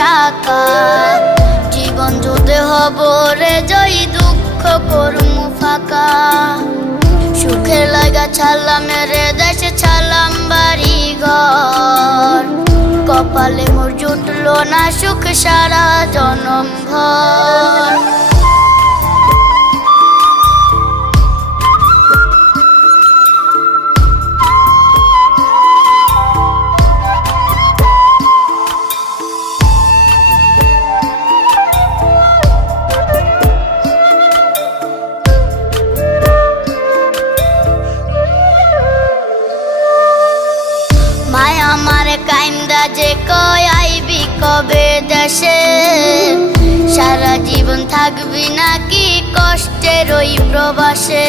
টাকা। জীবন যুদ্ধে হব রে জয়ী, দুঃখ করমু ফাঁকা। সুখের লাগা ছাড়লাম রে দেশে, ছাড়লাম বাড়ি ঘর। কপালে মোর জুটলো না সুখ সারা জনম ভর। আমারে কাইন্দা যে কয় আইবি কবে দেশে, সারা জীবন থাকবি নাকি কষ্টের ওই প্রবাসে।